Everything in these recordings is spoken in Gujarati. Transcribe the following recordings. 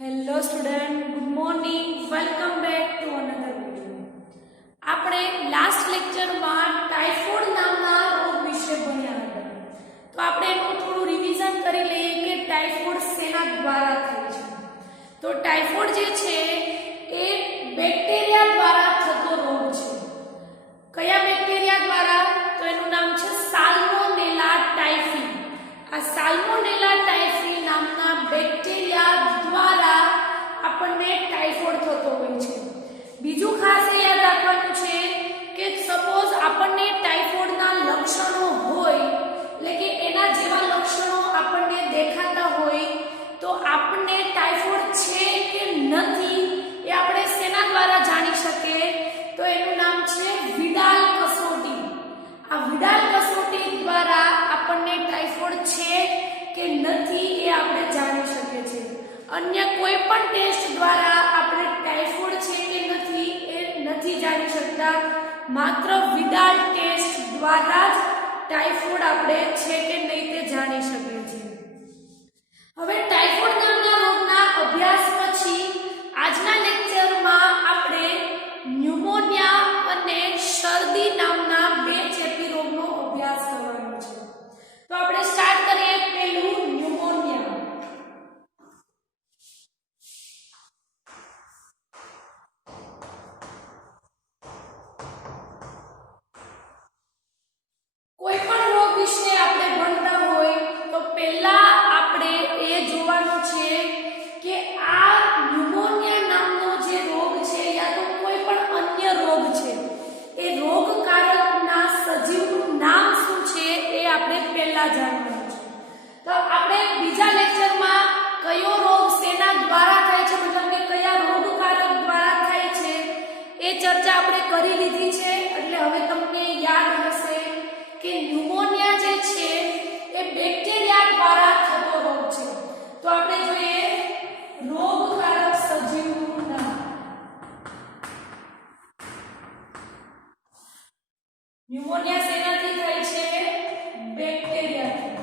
Hello student, good morning. Welcome back to another video. આપણે લાસ્ટ લેક્ચરમાં ટાઇફોઇડ નામના રોગ વિશે ભણ્યા હતા. તો આપણે એનું થોડું રિવિઝન કરી લઈએ કે ટાઇફોઇડ શેના દ્વારા થાય છે. તો ટાઇફોઇડ જે છે એ બેક્ટેરિયા દ્વારા થતો રોગ છે. કયા બેક્ટેરિયા દ્વારા? તો એનું નામ છે સાલ્મોનેલા ટાઇફી. આ સાલ્મોનેલા ટાઇફી નામના બેક્ટેરિયા દ્વારા આપણને ટાઇફોઇડ થતો હોય છે. બીજું ખાસ એ યાદ રાખવાનું છે કે સપોઝ આપણને ટાઇફોઇડના લક્ષણો હોય, એટલે કે એના જેવા લક્ષણો આપણને દેખાતા હોય, તો આપણને ટાઇફોઇડ છે કે નથી એ આપણે શેના દ્વારા જાણી શકીએ? તો એનું નામ છે વિડાલ કસોટી. આ વિડાલ કસોટી દ્વારા આપણને ટાઇફોઇડ છે કે નથી એ આપણે જાણી શકીએ છીએ. અન્ય કોઈ પણ ટેસ્ટ દ્વારા આપણે ટાઇફોઇડ છે કે નથી એ નથી જાણી શકતા. માત્ર વિડાલ ટેસ્ટ દ્વારા જ ટાઇફોઇડ આપણે છે કે નહીં તે જાણી શકીએ છીએ. હવે ટાઇફોઇડ નામના રોગના અભ્યાસ પછી આજના લેક્ચરમાં આપણે ન્યુમોનિયા અને શરદી નામના બે ચેપી રોગનો અભ્યાસ કરવાનો છે. તો આપણે સ્ટાર્ટ કરીએ. પહેલું ન્યુમોનિયા. કોઈ પણ રોગ વિશે આપણે ભણતા હોય તો પહેલા આપણે એ જોવાનું છે કે આ ન્યુમોનિયા નામનો જે રોગ છે યા તો કોઈ પણ અન્ય રોગ છે, એ રોગકારકના સજીવનું નામ શું છે એ આપણે પહેલા જાણવાનું છે. તો આપણે બીજા લેક્ચરમાં કયો રોગ શેના દ્વારા થાય છે, મતલબ કે કયા રોગકારક દ્વારા થાય છે એ ચર્ચા આપણે કરી લીધી છે. એટલે હવે તમને યાદ હશે કે ન્યુમોનિયા જે છે એ બેક્ટેરિયા દ્વારા થતો રોગ છે. તો આપણે જોઈએ રોગકારક સજીવનું નામ. ન્યુમોનિયા શેનાથી થાય છે? બેક્ટેરિયાથી.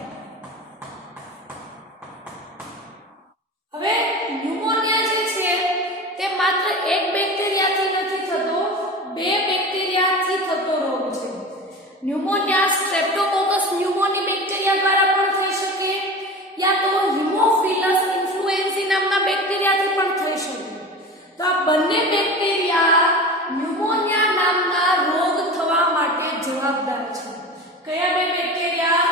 હવે ન્યુમોનિયા જે છે તે માત્ર એક બેક્ટેરિયાથી નથી થતો, બે બેક્ટેરિયાથી થતો રોગ છે. ન્યુમોનિયા સ્ટ્રેપ્ટોકોકસ ન્યુમોની બેક્ટેરિયા દ્વારા પણ થઈ શકે, યા તો હિમોફિલસ ઇન્ફ્લુએન્ઝી નામના બેક્ટેરિયાથી પણ થઈ શકે. તો આ બંને બેક્ટેરિયા ન્યુમોનિયા નામના રોગ થવા માટે જવાબદાર છે. કયા બે બેક્ટેરિયા?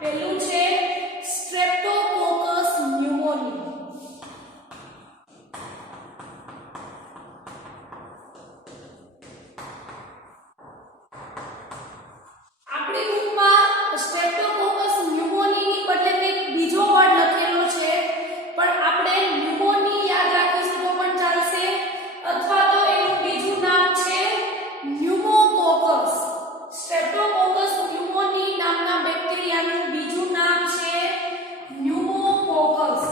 પહેલું છે સ્ટ્રેપ્ટોકોકસ ન્યુમોની. આપણી બુકમાં સ્ટ્રેપ્ટોકોકસ ન્યુમોનીની બદલે કંઈક બીજો વર્ડ લખેલો છે, પણ આપણે ન્યુમોની યાદ રાખીશું તો પણ ચાલશે, અથવા તો એનું બીજું નામ છે ન્યુમોકોકસ. સ્ટ્રેપ્ટોકોકસ ન્યુમોની નામના બેક્ટેરિયાનું બીજું નામ છે ન્યુમોકોકસ.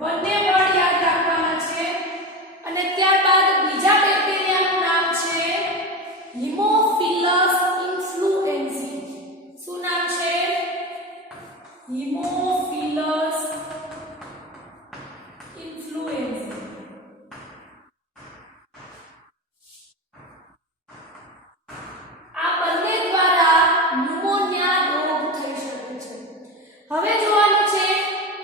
બંને વર્ડ યાદ રાખવાના છે. અને ત્યારબાદ બીજા બેક્ટેરિયાનું નામ છે હિમોફિલસ ઇન્ફ્લુએન્ઝી. શું નામ છે? હિમોફિલસ ઇન્ફ્લુએન્ઝી. આ બંને દ્વારા ન્યુમોનિયા રોગ થઈ શકે છે. હવે જોવાનું છે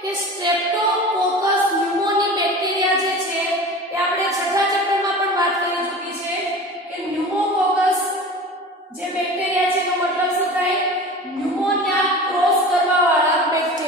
કે સ્ટ્રેપ્ટોકોકસ ન્યુમોની બેક્ટેરિયા જે છે એ આપણે છઠ્ઠા ચેપ્ટરમાં પણ વાત કરી ચૂકી છે કે ન્યુમોકોકસ જે બેક્ટેરિયા છે એનો મતલબ શું થાય? ન્યુમોનિયા ક્રોસ કરવા વાળા બેક્ટેરિયા.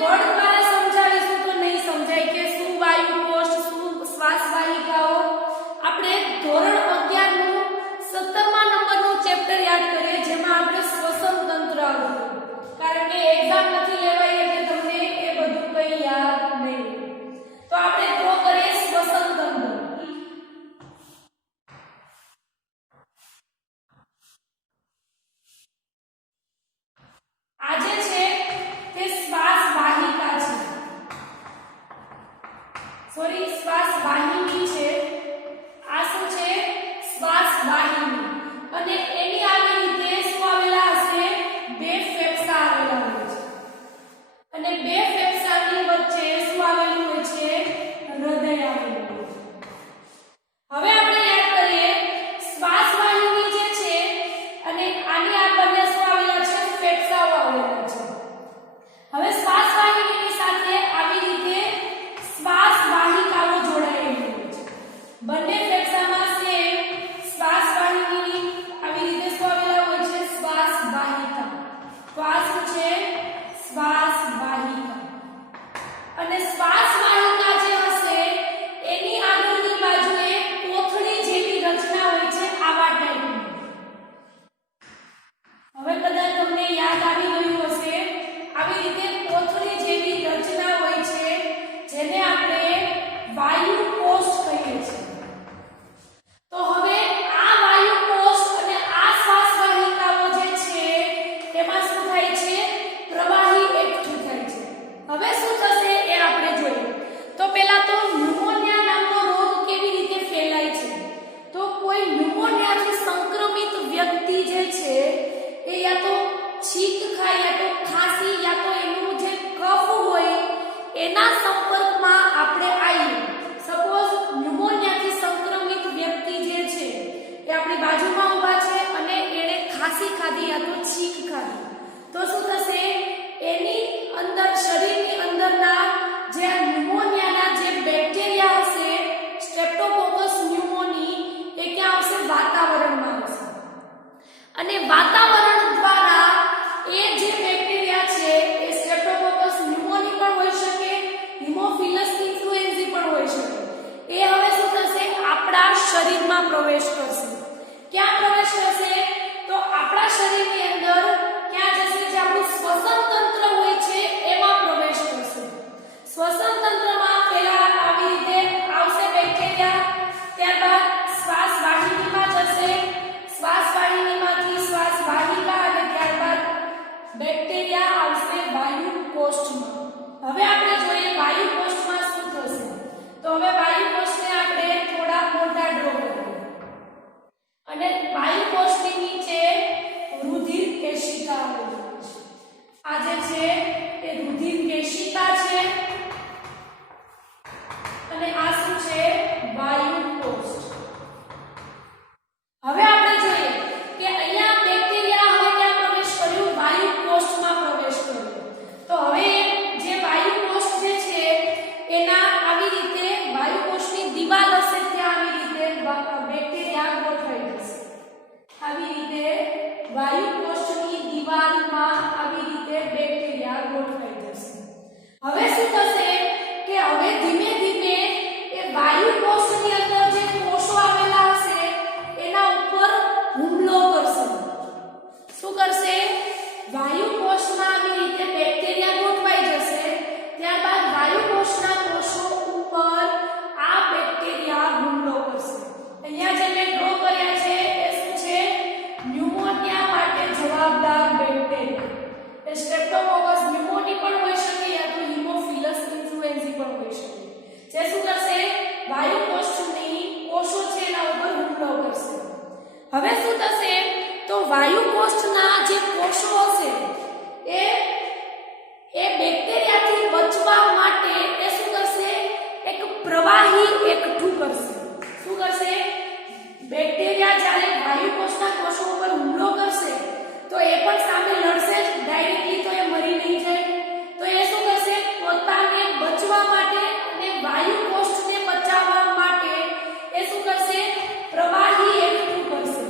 વર્ડ દ્વારા સમજાવીશું તો નહીં સમજાય કે શું વાયુ કોષ, શું શ્વાસ વાહિકાઓ. આપણે ધોરણ 11 નું 17મા નંબરનું ચેપ્ટર યાદ કરીએ જેમાં આપણે શ્વસન તંત્ર આવતું, કારણ કે એક્ઝામ નથી લેવાય એટલે તમને એ બધું કંઈ યાદ નહીં. તો આપણે ડ્રો કરીએ શ્વસન તંત્ર. આ જે છે તે શ્વાસ વાહિકા છે, સોરી શ્વાસ વાહિની છે. આ શું છે? શ્વાસ વાહિની. અને એની આવી રીતે શું આવેલા હશે? બે ફેફસા આવેલા હોય છે અને બે ફેફસાની વચ્ચે શું આવેલું હોય છે? હૃદય આવેલું હોય છે. હવે આપણે યાદ કરીએ શ્વાસ વાહિની જે છે અને આની આ બંને શું આવેલા છે? ફેફસાઓ આવેલા છે. હવે શ્વાસ વાહિનીની સાથે આવી રીતે શ્વાસ વાહિકાઓ જોડાયેલી હોય છે. બંને ફેફસામાં સેમ શ્વાસ વાહિની આવી રીતે શું આવેલા હોય છે? શ્વાસ વાહિકા. તો આ શું છે? શ્વાસ વાહિકા. અને શ્વાસ વાહિકા જે હશે એની આગળની બાજુએ કોથળી જેવી રચના હોય છે, આવા ટાઈપની. હવે કદાચ તમને યાદ આવી ગયું હશે, આવી રીતે કોથળી જેવી રચના હોય છે જેને આપણે વાયુ કોષ કહીએ છીએ. તો હવે આ વાયુ કોષ અને આ શ્વાસ વાહિકાઓ જે છે તેમાં શું થાય છે? પ્રવાહી એકઠું થાય છે. હવે શું થશે એ આપણે જોઈએ. તો પહેલા તો ન્યુમોનિયા નામનો રોગ કેવી રીતે ફેલાય છે? તો કોઈ ન્યુમોનિયાથી સંક્રમિત વ્યક્તિ જે છે એ યા તો છીંક ખાય, યા તો ખાંસી, યા તો એનું જે કફ હોય એના સંપર્કમાં આપણે આવીએ. સપોઝ ન્યુમોનિયાથી સંક્રમિત વ્યક્તિ જે છે એ આપણી બાજુમાં ઊભા છે અને એણે ખાંસી ખાધી યા તો છીંક ખાધી, તો શું થશે? એની અંદર, શરીરની અંદરના જે ન્યુમોનિયાના જે બેક્ટેરિયા હશે, સ્ટ્રેપ્ટોકોકસ ન્યુમોની, એ ક્યાં આવશે? વાતાવરણમાં આવશે. અને વાતાવરણ દ્વારા એ જે બેક્ટેરિયા છે એ સ્ટ્રેપ્ટોકોકસ ન્યુમોની પણ હોઈ શકે, હિમોફિલસ ઇન્ફ્લુએન્ઝી પણ હોઈ શકે. એ હવે શું થશે? આપણા શરીરમાં પ્રવેશ કરશે. ક્યાં પ્રવેશ કરશે? તો આપણા શરીરની અંદર ક્યાં જશે? જે આપણું શ્વસન તંત્ર હોય છે એમાં પ્રવેશ કરશે. શ્વસન તંત્રમાં પહેલા આવી રીતે આવશે બેક્ટેરિયા, ત્યારબાદ શ્વાસ વાહિનીમાં જશે, શ્વાસ વાહિનીમાંથી શ્વાસ વાહિકા અને ત્યારબાદ બેક્ટેરિયા આવશે વાયુ કોષમાં. હવે આપણે જોઈએ વાયુ કોષમાં શું થશે. તો હવે વાયુ કોષને આપણે થોડા મોટા ડ્રો કરીએ અને વાયુ કોષની નીચે રુધિર કેશિકા આવેલી છે. આ જે છે એ રુધિર કેશિકા છે અને આ શું છે? વાયુ કોષ. હવે આપણે જોઈએ કે અહીંયા બેક્ટેરિયા હવે ક્યાં પ્રવેશ કર્યું? વાયુ કોષમાં પ્રવેશ કર્યો. તો હવે જે વાયુ કોષ જે છે એના આવી રીતે વાયુ કોષની દિવાલ હશે, ત્યાં આવી રીતે બેક્ટેરિયા ગોઠવાઈ જશે. આવી રીતે વાયુ કોષની દિવાલમાં આવી રીતે બેક્ટેરિયા ગોઠવાઈ જશે. હવે શું થશે કે હવે ધીમે ધીમે એ વાયુ કોષની અંદર જે કોષો આવેલા હશે એના ઉપર હુમલો કરશે. શું કરશે? વાયુ કોષમાં આવી રીતે બેક્ટેરિયા ગોઠવાઈ જશે, ત્યારબાદ વાયુ કોષના કોષો ઉપર આ બેક્ટેરિયા હુમલો કરશે. અહીંયા જે મેં ડ્રો કર્યા છે એ શું છે? ન્યુમોનિયા માટે જવાબદાર બેક્ટેરિયા. એ સ્ટ્રેપ્ટોકોકસ ન્યુમોની પણ હોઈ શકે યા તો હિમોફિલસ ઇન્ફ્લુએન્ઝી પણ હોઈ શકે. જે શું કરશે? વાયુ કોષની કોષો છે એના ઉપર હુમલો કરશે. હવે શું થશે? તો વાયુ કોષના જે કોષો હશે એ બેક્ટેરિયાથી બચવા માટે એ શું કરશે? એક પ્રવાહી એકઠું કરશે. શું કરશે? બેક્ટેરિયા જ્યારે વાયુ કોષના કોષો ઉપર હુમલો કરશે તો એ પણ સામે લડશે જ ડાયરેક્ટલી, તો એ મરી નહીં જાય. તો એ શું કરશે? પોતાને બચવા માટે અને વાયુ કોષને બચાવવા માટે એ શું કરશે? પ્રવાહી એકઠું કરશે,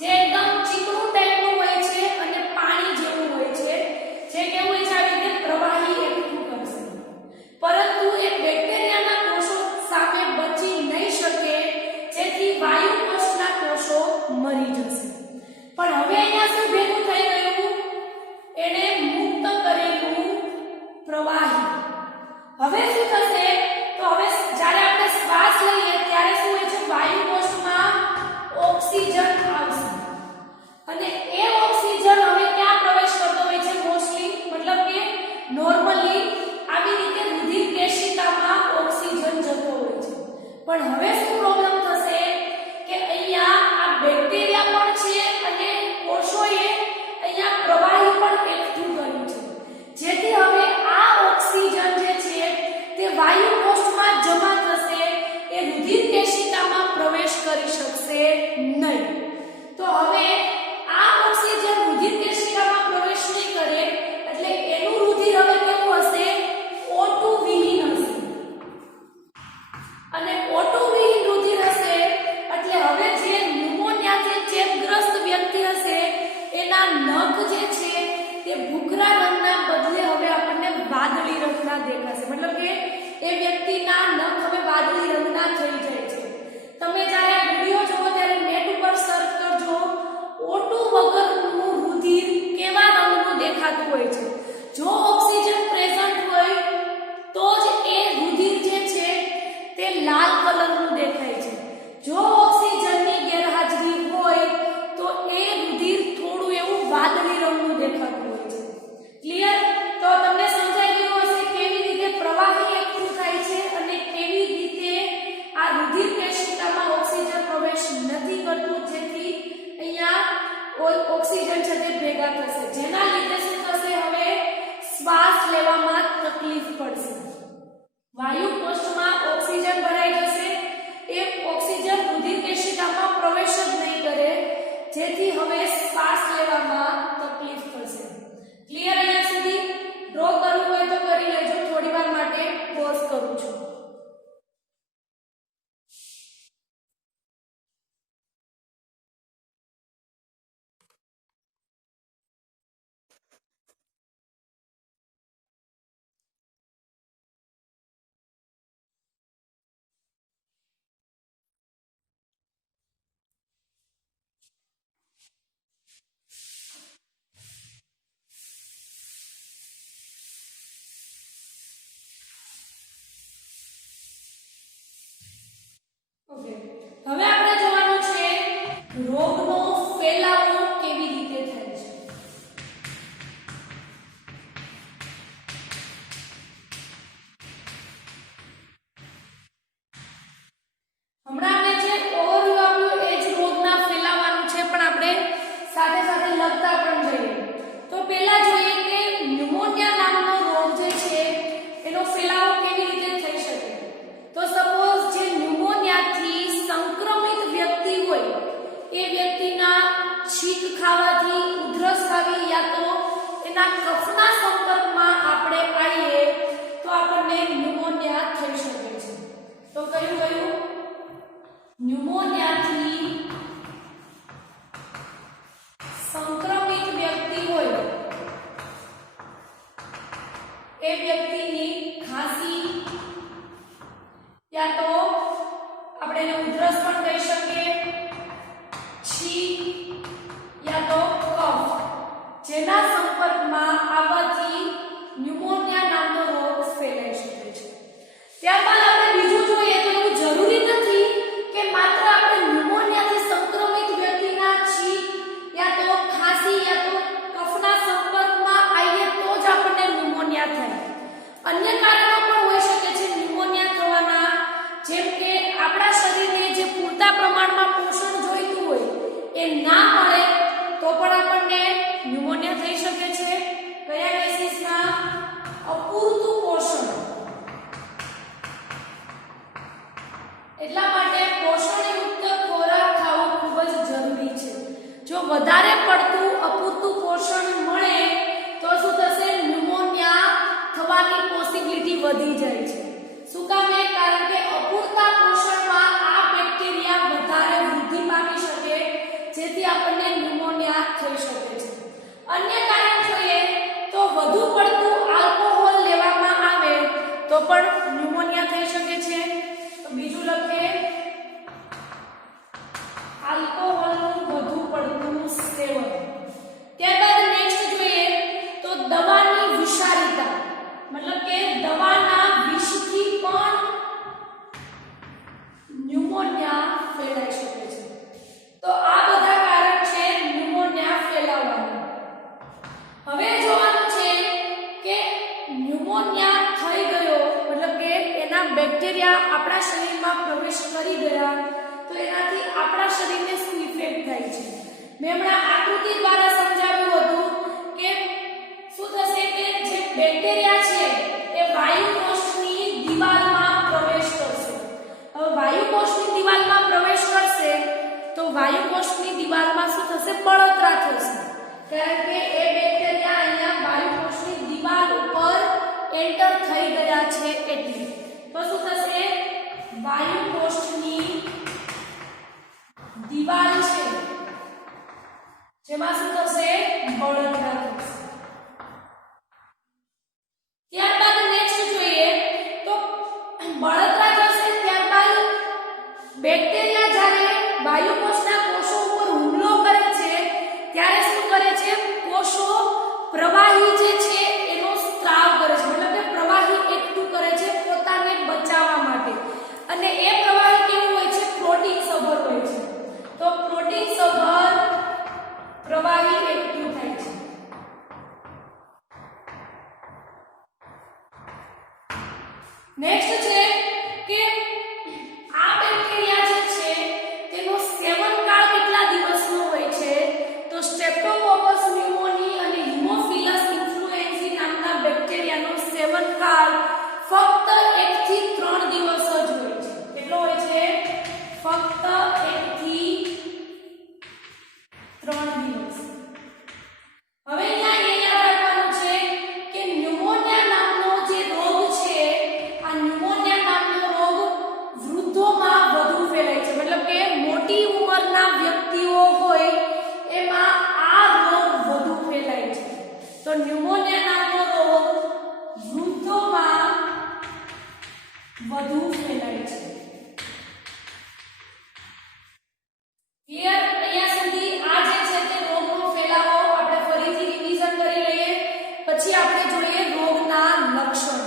જે એકદમ ચીકણું ટાઈપનું હોય છે અને પાણી જેવું હોય છે, જે કેવું હોય છે? આવી રીતે પ્રવાહી લેવામાં તકલીફ પડશે. વાયુ કોષમાં ઓક્સિજન ભરાઈ જશે, એ ઓક્સિજન રુધિર કેશિકામાં પ્રવેશ જ નહીં કરે, જેથી હવે શ્વાસ લેવામાં તકલીફ પડશે. ક્લિયર અહીંયા સુધી? ડ્રો કરવું હોય તો કરી લેજો, થોડી વાર માટે પોઝ કરું છું. ઓકે, હવે આપણે જોવાનું છે રોગનો ફેલાવો કેવી રીતે થાય છે. હમણાં આપણે જે ઓવરવ્યુ આપ્યું એ જ રોગના ફેલાવાનું છે, પણ આપણે સાથે સાથે લખતા પણ જઈએ. તો પહેલા જોઈએ કે ન્યુમોનિયા નામનો રોગ જે છે એનો ફેલાવો કેવી રીતે થઈ શકે. તો સપોઝ જે ન્યુમોનિયાથી સંક્રમિત વ્યક્તિ હોય એ વ્યક્તિના છીંક ખાવાથી, ઉધરસ ખાવી યા તો એના કફના સંપર્કમાં આપણે આવીએ તો આપણને ન્યુમોનિયા થઈ શકે છે. તો કયું ન્યુમોનિયાથી સંક્રમિત વ્યક્તિ હોય એ વ્યક્તિની ખાંસી યા તો આપણે એને ઉધરસ પણ કહી શકીએ, છીંક યા તો કફ, જેના સંપર્કમાં આવવાથી ન્યુમોનિયા નામનો રોગ ફેલાઈ શકે છે. ત્યારબાદ આપણે બીજું જોઈએ તો એવું જરૂરી નથી કે માત્ર આપણે ન્યુમોનિયાથી સંક્રમિત વ્યક્તિના છીંક યા તો ખાંસી યા તો કફના સંપર્કમાં આવીએ તો જ આપણને ન્યુમોનિયા થાય. અન્ય કારણો પણ હોઈ શકે છે ન્યુમોનિયા થવાના, જેમ કે આપણા શરીરને જે પૂરતા પ્રમાણમાં પોષણ જોઈતું હોય એ ના મળે તો પણ આપણને ન્યુમોનિયા થઈ શકે છે. કયા કેસીસમાં? અપૂરતું પોષણ. એટલા માટે પોષણયુક્ત ખોરાક ખાવો ખૂબ જ જરૂરી છે. જો વધારે પડતું અપૂરતું પોષણ મળે તો શું થશે? ન્યુમોનિયા થવાની પોસિબિલિટી વધી જાય છે. શું કામ? કારણ કે અપૂરતા પોષણમાં આ બેક્ટેરિયા વધારે વૃદ્ધિ પામી શકે, જેથી આપણને ન્યુમોનિયા થઈ શકે છે. અન્ય કારણ જોઈએ તો વધુ પડતું આલ્કોહોલ લેવામાં આવે તો પણ ન્યુમોનિયા થઈ શકે છે. તો બીજું લખીએ, આલ્કોહોલનું વધુ પડતું સેવન. ત્યારબાદ નેક્સ્ટ જોઈએ તો દવાની વિષારીતા, મતલબ કે દવાના વિષથી પણ ન્યુમોનિયા ફેલાઈ શકે છે. તો આ બધા કારણ છે ન્યુમોનિયા ફેલાવવાના. હવે જોવાનું છે કે ન્યુમોનિયા થઈ ગયો, મતલબ કે એના બેક્ટેરિયા આપણા શરીરમાં પ્રવેશ કરી ગયા તો એનાથી આપણા શરીરને શું ઇફેક્ટ થાય છે. મેં હમણાં આકૃતિ દ્વારા સમજાવ્યું હતું કે શું થશે કે જે બેક્ટેરિયા છે એ વાયુકોષની દિવાલમાં પ્રવેશ કરશે. હવે વાયુકોષની દિવાલમાં પ્રવેશ કરશે તો વાયુકોષની દિવાલમાં શું થશે? બળતરા થશે, કારણ કે એ બેક્ટેરિયા અહીંયા વાયુકોષની દિવાલ ઉપર એન્ટર થઈ ગયા છે એટલે. તો શું થશે? વાયુકોષની દિવાલ છે જેમાં શું થશે? બળતરા થશે. ત્યારબાદ નેક્સ્ટ જોઈએ તો બળતરા થશે. ત્યારબાદ બેક્ટેરિયા જ્યારે વાયુકોષના કોષો ઉપર હુમલો કરે છે ત્યારે શું કરે છે? કોષો પ્રવાહી જે છે એનો સ્ત્રાવ કરે છે, મતલબ કે પ્રવાહી એકઠું કરે છે પોતાને બચાવવા માટે. અને એ પ્રવાહી કેવું હોય છે? પ્રોટીન સભર હોય છે. તો પ્રોટીન સભર પ્રવાહી એકઠું થાય છે. નેક્સ્ટ છે કે આ બેક્ટેરિયા જે છે તેનો સેવનકાળ કેટલા દિવસનો હોય છે? તો સ્ટ્રેપ્ટોકોકસ ન્યુમોની અને હિમોફિલસ ઇન્ફ્લુએન્ઝી નામના બેક્ટેરિયાનો સેવનકાળ ફક્ત 1 થી 3 દિવસ જ હોય છે. કેટલો હોય છે? ફક્ત 1 થી 3 દિવસ. હવે અહીંયા એ યાદ રાખવાનું છે કે ન્યુમોનિયા નામનો જે રોગ છે, આ ન્યુમોનિયા નામનો રોગ વૃદ્ધોમાં વધુ ફેલાય છે. મતલબ કે મોટી ઉંમરના વ્યક્તિઓ હોય એમાં આ રોગ વધુ ફેલાય છે. તો ન્યુમોનિયા નામનો રોગ વૃદ્ધોમાં વધુ ફેલાય છે. ક્લિયર? અહીંયા સુધી આ જે છે તે રોગનો ફેલાવો આપણે ફરીથી રિવિઝન કરી લઈએ, પછી આપણે જોઈએ રોગના લક્ષણો.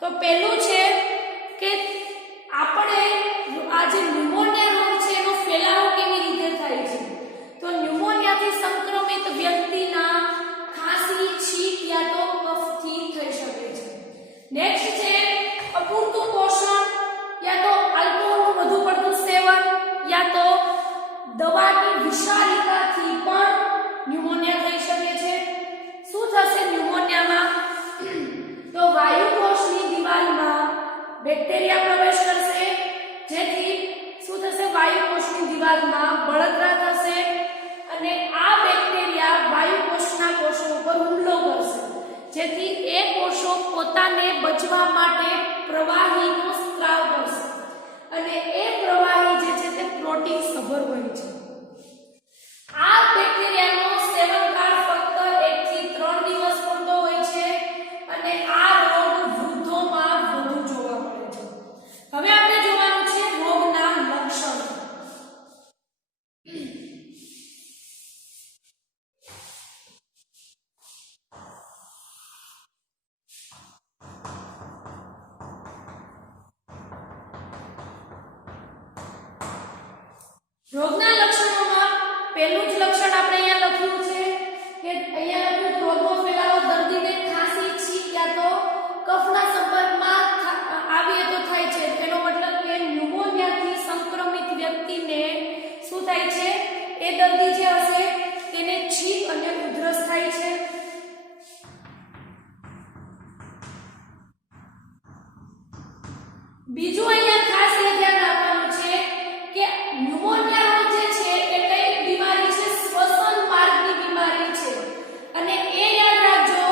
તો પહેલું છે કે આપણે આ જે ન્યુમોનિયા રોગ છે એનો ફેલાવો કેવી રીતે થાય છે. તો ન્યુમોનિયાથી સંક્રમિત વ્યક્તિના ખાંસી, છીંક યા તો કફથી થઈ શકે છે. નેક્સ્ટ છે અપૂરતું પોષણ યા તો આલ્કોહોલનું વધુ પડતું સેવન યા તો દવાની વિષારિતાથી પણ ન્યુમોનિયા થઈ શકે છે. શું થશે ન્યુમોનિયામાં? તો વાયુકોષની દિવાલમાં બેક્ટેરિયા પ્રવેશ કરશે, જેથી શું થશે? વાયુકોષની દિવાલમાં બળતરા થશે અને આ બેક્ટેરિયા વાયુકોષના કોષો ઉપર હુમલો કરશે, જેથી એ કોષો પોતાને બચવા માટે પ્રવાહીનો સ્ત્રાવ કરશે અને એ પ્રવાહી જે છે તે પ્રોટીન સભર હોય છે. આ બેક્ટેરિયાનો સેવનકાળ ફક્ત 1 થી 3 દિવસ પૂરતો હોય છે અને આ રોગ વૃદ્ધોમાં વધુ જોવા મળે છે. હવે આપણે જોવાનું છે રોગના લક્ષણો. રોગના લક્ષણોમાં પહેલું જ લક્ષણ આપણે અહીંયા લખ્યું છે કે અહીંયા લખ્યું રોગનો ફેલાવો દર્દીને ખાંસી, છીંક યા તો કફના સંપર્કમાં આવીએ તો થાય છે. એનો મતલબ કે ન્યુમોનિયાથી સંક્રમિત વ્યક્તિને શું થાય છે? એ દર્દી જે હશે તેને છીંક અને ઉધરસ થાય છે. બીજું અહીંયા ખાસ એ ધ્યાન રાખવાનું છે કે ન્યુમોનિયા રોગ જે છે એ કઈ બીમારી છે? શ્વસન માર્ગની બીમારી છે. અને એ યાદ રાખજો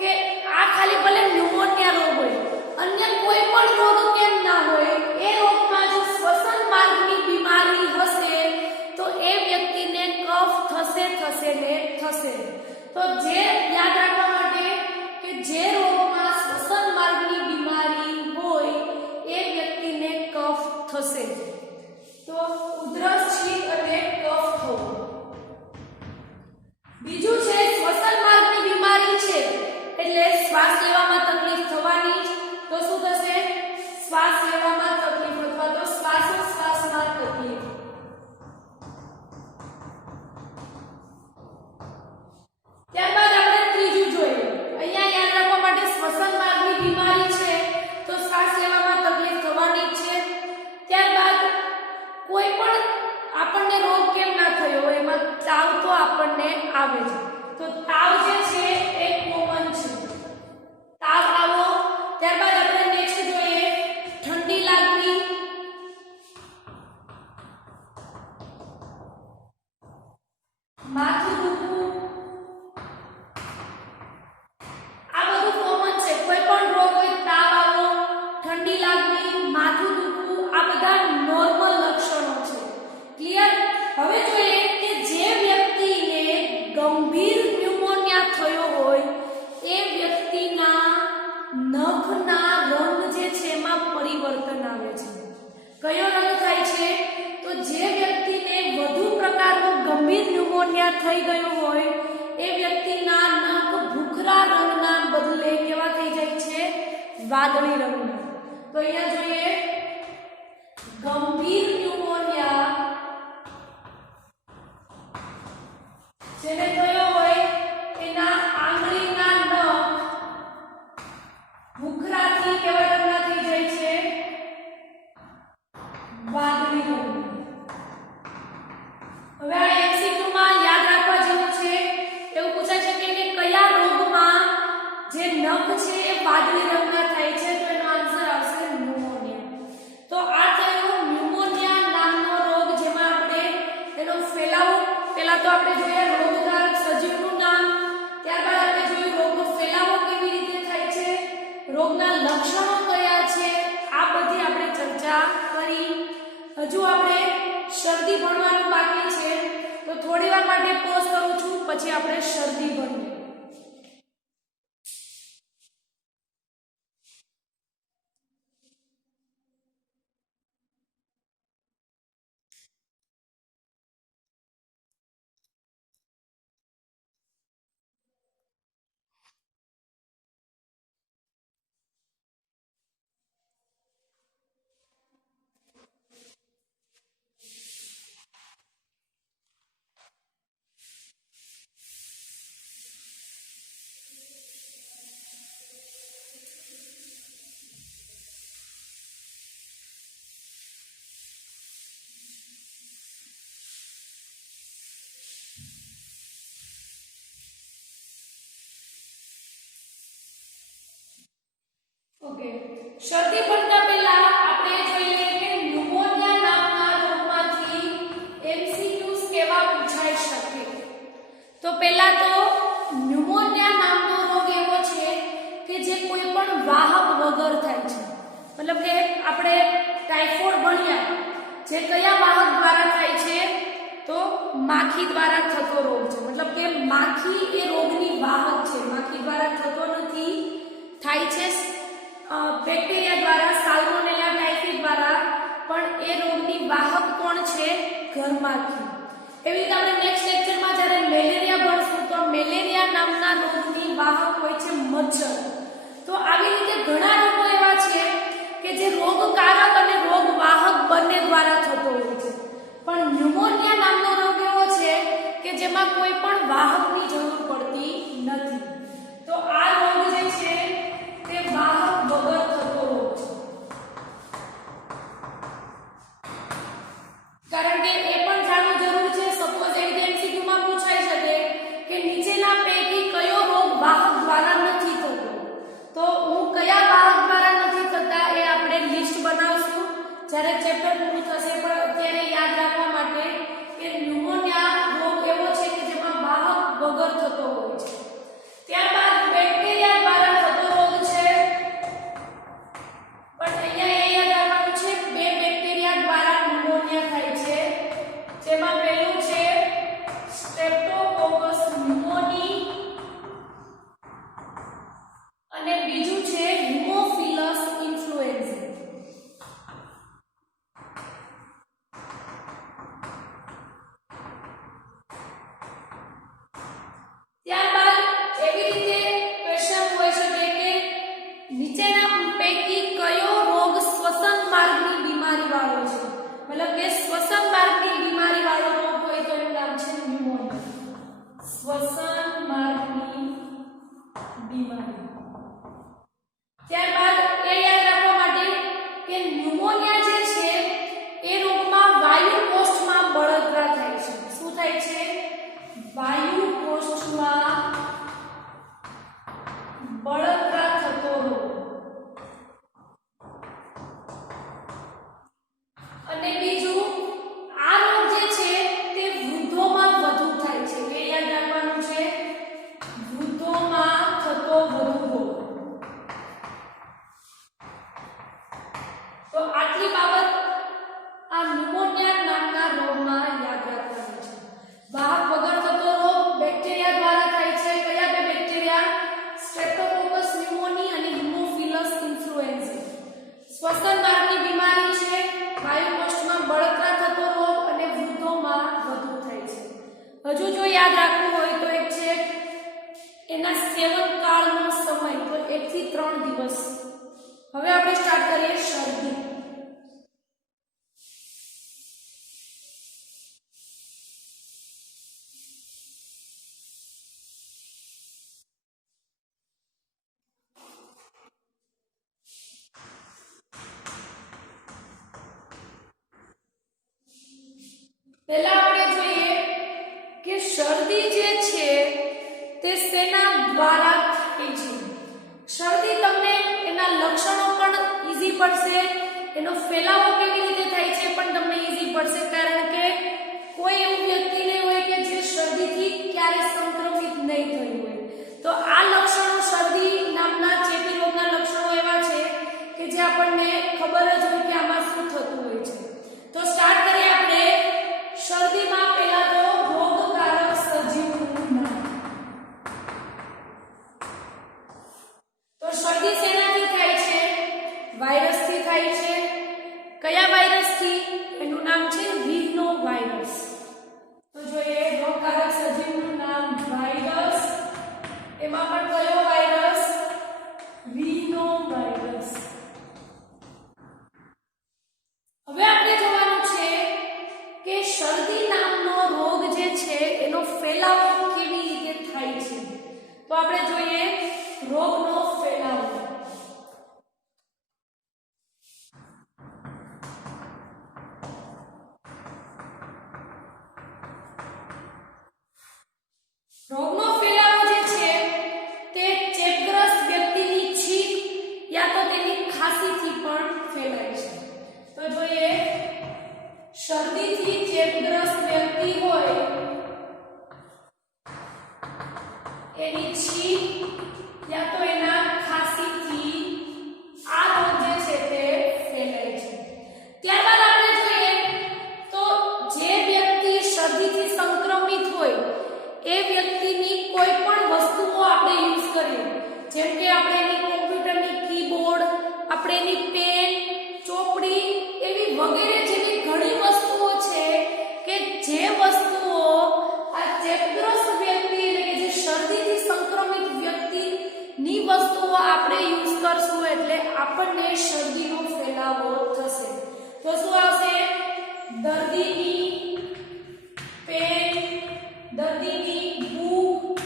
કે આ ખાલી ભલે ન્યુમોનિયા રોગ હોય, અન્ય કોઈ પણ રોગ કેમ ના હોય, એ રોગમાં જો શ્વસન માર્ગની બીમારી હશે તો એ વ્યક્તિને કફ થશે ને થશે. તો જે યાદ રાખવા માટે કે જે રોગમાં શ્વસન માર્ગની બીમારી હોય એ વ્યક્તિને કફ થશે. તો ઉધરસ, છીંક અને કફ થવો. બીજું છે શ્વસન માર્ગની બીમારી છે એટલે શ્વાસ લેવામાં તકલીફ થવાની. તો શું થશે? શ્વાસ લેવામાં તકલીફ અથવા તો શ્વાસોશ્વાસમાં તકલીફ. ત્યારબાદ આપણે ત્રીજું જોઈએ. અહીંયા યાદ રાખવા માટે શ્વસન માર્ગની બીમારી છે તો શ્વાસ લેવામાં તકલીફ થવાની જ છે. ત્યારબાદ કોઈ પણ આપણને રોગ કેમ ના થયો હોય, એમાં તાવ તો આપણને આવે છે. તો તાવ જે છે એ કોમન છે. તાવ આવો. ત્યારબાદ આપણે નેક્સ્ટ જોઈએ ઠંડી લાગવી, માથું દુખવું. આ બધું કોમન છે. કોઈ પણ રોગ હોય, તાવ આવો, ઠંડી લાગવી, માથું દુખવું, આ બધા નોર્મલ લક્ષણો છે. ક્લિયર? હવે જોઈએ કે જે વ્યક્તિને ગંભીર ન્યુમોનિયા થયો હોય એ વ્યક્તિના નખના રંગ જે છે એમાં પરિવર્તન આવે છે. કયો રંગ થાય છે? તો જે વ્યક્તિને વધુ પ્રકારનો ગંભીર ન્યુમોનિયા થઈ ગયો હોય એ વ્યક્તિના નખ ભૂખરા રંગના બદલે કેવા થઈ જાય છે? વાદળી રંગના. તો અહીંયા જોઈએ ગંભીર ન્યુમોનિયા જેને થયો હોય એના આંગળીના નખ ભૂખરાથી કેવા રંગના થઈ જાય છે? વાદળી રંગના. હવે આ એમસીક્યુમાં યાદ રાખવા જેવું છે. એવું પૂછાય છે કે કયા રોગમાં જે નખ છે કે વાદળી રંગના થાય છે, તો એનો આન્સર આવશે ન્યુમોનિયા. તો આ થયો ન્યુમોનિયા નામનો રોગ, જેમાં આપણે એનો ફેલાવો પહેલા તો આપણે જોઈએ રોગધારક સજીવનું નામ, ત્યારબાદ આપણે જોયું રોગનો ફેલાવો કેવી રીતે થાય છે, રોગના લક્ષણો કયા છે, આ બધી આપણે ચર્ચા કરી. હજુ આપણે શરદી ભણવાનું બાકી છે, તો થોડી વાર માટે પોઝ કરું છું, પછી આપણે શરદી ભણીએ. ઓકે, શરદી ભણતા પહેલા આપણે જોઈએ કે ન્યુમોનિયા નામના રોગમાંથી એમસીક્યુઝ કેવા પૂછાઈ શકે. તો પહેલા તો ન્યુમોનિયા નામનો રોગ એવો છે કે જે કોઈ પણ વાહક વગર થાય છે. મતલબ કે આપણે ટાઇફોઇડ ભણ્યા, જે કયા વાહક દ્વારા થાય છે, તો માખી દ્વારા થતો રોગ છે. મતલબ કે માખી એ રોગની વાહક છે, માખી દ્વારા થતો નથી, થાય છે બેક્ટેરિયા દ્વારા, સાલ્મોનેલા ટાઇફી દ્વારા, પણ એ રોગની વાહક કોણ છે? ઘરમાખી. એવી રીતે આપણે નેક્સ્ટ લેક્ચરમાં જ્યારે મેલેરિયા ભણશું, તો મેલેરિયા નામના રોગની વાહક હોય છે મચ્છર. તો આવી રીતે ઘણા રોગો એવા છે કે જે રોગકારક અને રોગવાહક બંને દ્વારા થતો હોય છે. પણ ન્યુમોનિયા નામનો રોગ એવો છે કે જેમાં કોઈ પણ વાહકની જરૂર પડતી નથી. તો આ રોગ જે છે તે વાહક વગર થતો રોગ છે. કારણ કે એ પણ જાણવું જરૂરી છે. સપોઝ એમસીક્યુ માં પૂછાઈ શકે કે નીચેના પૈકી કયો રોગ વાહક દ્વારા નથી થતો, તો હું કયા વાહક દ્વારા નથી થતા એ આપણે લિસ્ટ બનાવશું જ્યારે ચેપ્ટર પૂરું થશે. પણ અત્યારે યાદ રાખવા માટે કે ન્યુમોનિયા રોગ એવો છે કે જેમાં વાહક વગર થતો હોય છે. ત્યારબાદ બેક્ટેરિયા દ્વારા થતો રોગ છે, પણ અહીંયા એ યાદ રાખવાનું છે બે બેક્ટેરિયા દ્વારા ન્યુમોનિયા થાય છે. જેમાં પહેલું છે સ્ટ્રેપ્ટોકોકસ ન્યુમોની અને બીજું છે હિમોફિલસ ઇન્ફ્લુએન્ઝા. ત્યારબાદ એવી રીતે ક્વેશ્ચન હોઈ શકે કે નીચેના પૈકી કયો રોગ શ્વસન માર્ગની બીમારી વાળો છે. મતલબ કે શ્વસન માર્ગની બીમારી વાળો રોગ હોય તો એનું નામ છે ન્યુમોનિયા. શ્વસન માર્ગની બીમારી. ત્યારબાદ એ યાદ રાખવા માટે કે ન્યુમોનિયા જે છે એ રોગમાં વાયુ કોષ્ઠમાં બળતરા થાય છે. શું થાય છે? વાયુ કોષ્ઠમાં બળતરા થતો રોગ. અને બીજું, આ રોગ જે છે તે વૃદ્ધોમાં વધુ થાય છે. એ યાદ રાખવાનું છે, વૃદ્ધોમાં થતો વધુ રોગ. તો આટલી બાબત આ ન્યુમોનિયા નામના રોગમાં યાદ રાખવાની છે. વાહક વગર થતો રોગ બેક્ટેરિયા દ્વારા થાય છે. કયા બે બેક્ટેરિયા? સ્ટ્રેપ્ટોકોકસ ન્યુમોની અને હિમોફિલસ ઇન્ફ્લુએન્ઝા. શ્વસન માર્ગની બીમારી છે, વાયુ કોષ્ઠમાં બળતરા થતો રોગ અને વૃદ્ધોમાં વધુ થાય છે. હજુ જો યાદ રાખવું હોય તો એક છે એના સેવન કાળનો સમય, તો 1 થી 3 દિવસ. હવે આપણે સ્ટાર્ટ કરીએ શરદી. પહેલા આપણે જોઈએ કે શરદી જે છે તે શેના દ્વારા થાય છે. શરદી તમને એના લક્ષણો પણ ઈઝી પડશે, એનો ફેલાવો કેવી રીતે થાય છે પણ તમને ઈઝી પડશે, કારણ કે કોઈ એવું વ્યક્તિ નહીં હોય કે જે શરદીથી ક્યારે સંક્રમિત નહીં થયું હોય. તો આ લક્ષણો શરદી નામના ચેપી રોગના લક્ષણો એવા છે કે જે આપણને ખબર જ હોય કે આમાં શું થતું હોય છે. તો સ્ટાર્ટ કરીએ આપણે શરદીમાં. પહેલા તો રોગકારક સજીવનું નામ. તો શરદી શેનાથી થાય છે? વાયરસથી થાય છે. કયા વાયરસથી? એનું નામ છે રિનો વાયરસ. તો જોઈએ રોગકારક સજીવનું નામ વાયરસ, એમાં પણ કયો વાયરસ? રિનો વાયરસ. હવે આપણે જોવાનું છે કે શરદી નામનો રોગ જે છે એનો ફેલાવો કેવી રીતે થાય છે. તો આપણે જોઈએ રોગનો ફેલાવો. રોગનો ફેલાવો જે છે તે ચેપગ્રસ્ત વ્યક્તિની છીંક યા તો તેની ખાંસીથી પણ ફેલાય છે. તો જોઈએ શરદીથી ચેપગ્રસ્ત વ્યક્તિ હોય એની છીંક યા તો એના ખાંસીથી આ રોગ જે છે તે ફેલાય છે. ત્યારબાદ આપણે જોઈએ તો જે વ્યક્તિ શરદીથી સંક્રમિત હોય એ વ્યક્તિની કોઈ પણ વસ્તુઓ આપણે યુઝ કરીએ, જેમ કે આપણે એની કોમ્પ્યુટરની કીબોર્ડ, આપણે એની પેન, ચોપડી એવી વગેરે જેવી ઘણી વસ્તુઓ છે કે જે વસ્તુઓ આ ચેપગ્રસ્ત વ્યક્તિ એટલે કે જે શરદીથી સંક્રમિત વ્યક્તિની વસ્તુઓ આપણે યુઝ કરશું એટલે આપણને શરદીનો ફેલાવો થશે. તો શું આવશે? દર્દીની પેન, દર્દીની બુક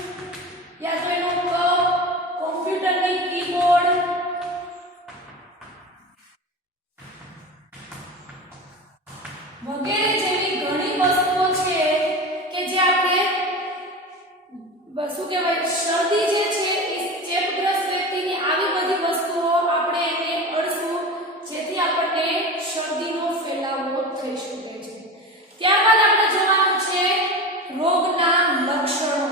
યા તો એનો કપ, કોમ્પ્યુટરની કીબોર્ડ વગેરે જેવી ઘણી વસ્તુઓ છે કે જે આપણે શું કહેવાય શરદી જે છે એ ચેપગ્રસ્ત વ્યક્તિની આવી બધી વસ્તુઓ આપણે એને અડશું જેથી આપણને શરદીનો ફેલાવો થઈ શકે છે. ત્યારબાદ આપણે જોવાનું છે રોગના લક્ષણો.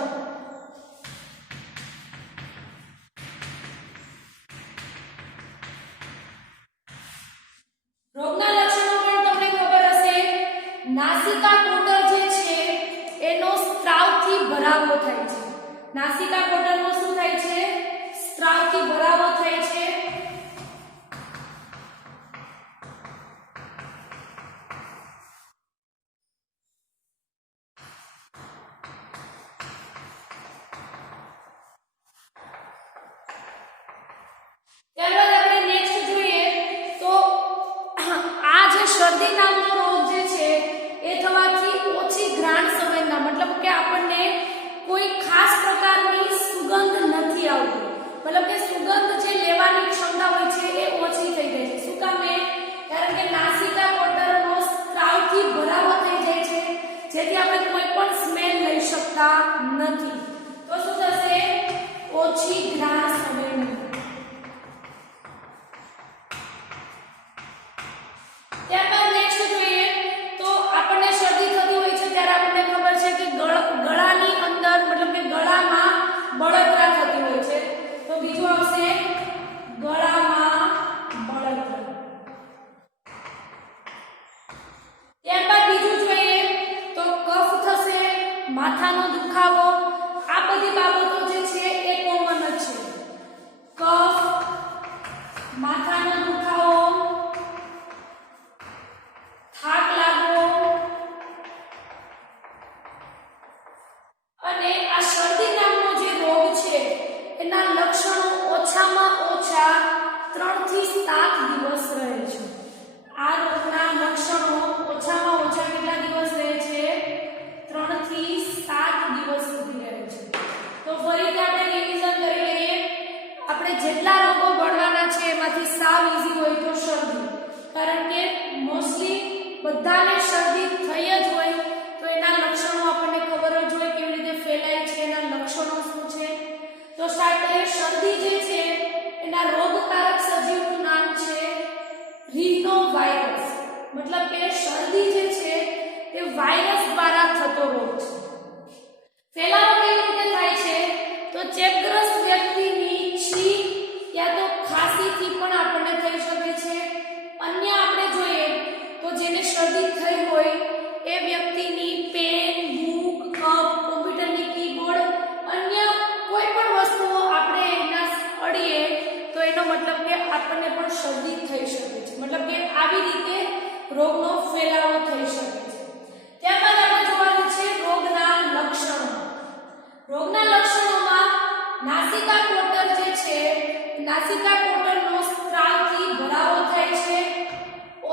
રોગના લક્ષણો પણ તમને ખબર હશે. નાસિકા કોટર જે છે એનો સ્ત્રાવથી ભરાવો થાય છે. નાસિકા કોટરનો શું થાય છે? સ્ત્રાવથી ભરાવો થાય છે. ત્યારબાદ આપણે નેક્સ્ટ જોઈએ તો આ જે શરદી નામનો રોગ જે છે એ થવાથી ઓછી ઘ્રાણ સંવેદના, મતલબ કે આપણને કોઈ ખાસ પ્રકારની સુગંધ નથી આવતી, મતલબ કે સુગંધ જે લેવાની ક્ષમતા હોય છે એ ઓછી થઈ જાય છે. શું કામ? કારણ કે નાસિકા કોટરનો સ્ત્રાવથી ભરાવો થઈ જાય છે જેથી આપણે કોઈ પણ સ્મેલ લઈ શકતા નથી. તો શું થશે? ઓછી ઘ્રાણ સંવેદના. ત્યારબાદ નેક્સ્ટ જોઈએ તો આપણને શરદી થતી હોય છે ત્યારે આપણને ખબર છે કે ગળાની અંદર મતલબ કે ગળામાં બળતરા થતી હોય છે. તો બીજું આવશે ગળામાં બળતરા. ત્યારબાદ બીજું જોઈએ તો કફ થશે, માથાનો દુખાવો. આ બધી બાબતો જે છે એ કોમન જ છે. કફ, માથાનો દુખાવો, થાક લાગવો અને આ શરદી નામનો જે રોગ છે એના લક્ષણો ઓછામાં ઓછા 3 થી 7 દિવસ રહે છે. આ રોગના લક્ષણો ઓછામાં ઓછા કેટલા દિવસ રહે છે? 3 થી 7 દિવસ સુધી રહે છે. તો ફરીથી આપણે રિવિઝન કરી લઈએ. આપણે જેટલા રોગો ભણવાના છે એમાંથી સાવ ઈઝી હોય તો શરદી, કારણ કે મોસ્ટલી બધાને શરદી થઈ જ હોય તો એના લક્ષણો આપણને ખબર જ હોય કેવી રીતે ફેલાય છે, એના લક્ષણો શું છે. તો સ્ટાર્ટ કરીએ. શરદી જે છે થતો રોગ છે. ફેલાવો કેવી રીતે થાય છે? તો ચેપગ્રસ્ત વ્યક્તિની છીંક યા તો ખાંસીથી પણ આપણને થઈ શકે છે. અન્ય આપણે જોઈએ તો જેને શરદી થઈ હોય એ વ્યક્તિની પેન, ભૂખ, કફ, કોમ્પ્યુટરની કીબોર્ડ, અન્ય કોઈ પણ વસ્તુઓ આપણે એના અડીએ તો એનો મતલબ કે આપણને પણ શરદી થઈ શકે છે. મતલબ કે આવી રીતે રોગનો ફેલાવો થઈ શકે છે. ત્યારબાદ આપણે જોવાનું છે રોગના લક્ષણો. રોગના લક્ષણોમાં નાસિકા કોટર જે છે, નાસિકા કોટરનો સ્ત્રાવથી ભરાવો થાય છે,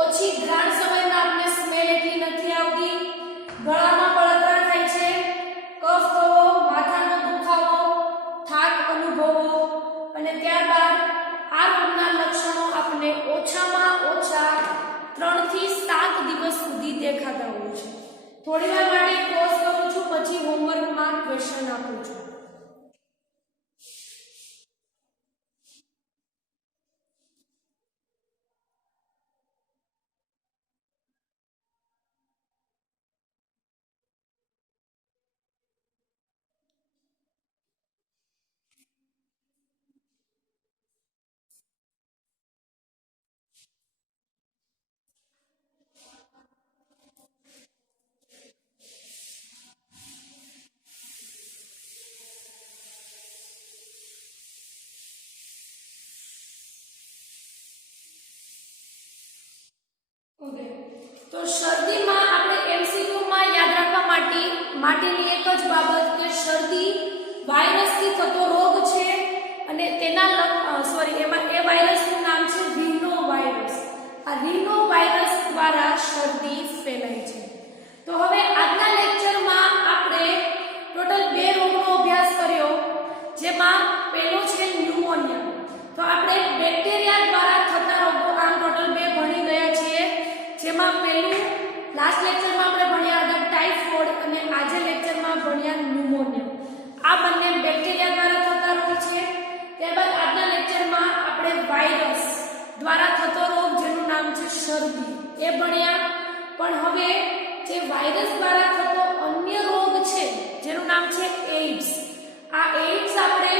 ઓછી ઘ્રાણ સમયમાં આપણે સ્મેલ એટલી નથી આવતી, ગળામાં બળતરા થાય છે, કફ થવો, માથાનો દુખાવો, થાક અનુભવવો. અને ત્યારબાદ આ રોગના લક્ષણો આપણને ઓછામાં ઓછા 3 થી 7 દિવસ સુધી દેખાતા હોય છે. થોડી વાર માટે પોઝ કરું છું, પછી હોમવર્કમાં ક્વેશ્ચન આપું છું. ઓકે, તો શરદીમાં આપણે MCQ માં યાદ રાખવા માટેની એક જ બાબત કે શરદી વાયરસથી થતો રોગ છે અને તેના એ વાયરસનું નામ છે રીનો વાયરસ. આ રીનો વાયરસ દ્વારા શરદી ફેલાય છે. તો હવે આજના લેક્ચરમાં આપણે ટોટલ 2 રોગનો અભ્યાસ કર્યો, જેમાં પહેલો છે ન્યુમોનિયા. તો આપણે બેક્ટેરિયા દ્વારા થતા રોગો આમ ટોટલ 2 ભણી ગયા છીએ, જેમાં પહેલું લાસ્ટ લેક્ચરમાં આપણે ભણ્યા હતા ટાઇફોઇડ અને આજે લેક્ચરમાં ભણ્યા ન્યુમોનિયા. આ બંને બેક્ટેરિયા દ્વારા થતા રોગ છે. ત્યારબાદ આજના લેક્ચરમાં આપણે વાયરસ દ્વારા થતો રોગ જેનું નામ છે શરદી એ ભણ્યા. પણ હવે જે વાયરસ દ્વારા થતો અન્ય રોગ છે જેનું નામ છે એઇડ્સ, આ એઇડ્સ આપણે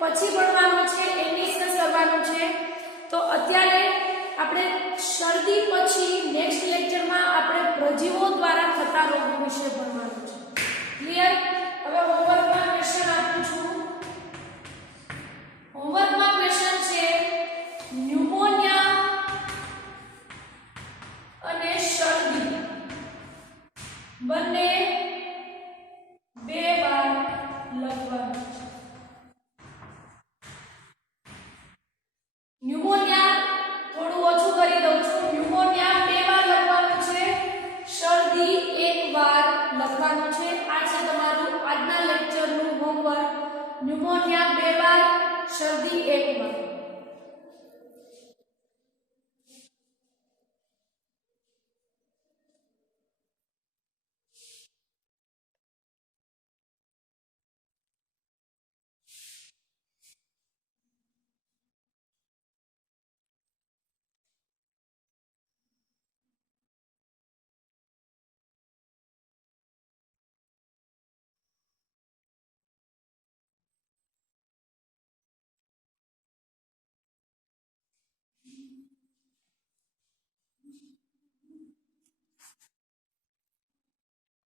પછી ભણવાનું છે, એની ડિસ્કસ કરવાનું છે. તો અત્યારે આપણે શરદી પછી નેક્સ્ટ લેક્ચરમાં આપણે પ્રજીવો દ્વારા થતા રોગો વિશે ભણવાનું છે. ક્લિયર? હવે હોમવર્કમાં ક્વેશ્ચન આપું છું. હોમવર્કમાં ક્વેશ્ચન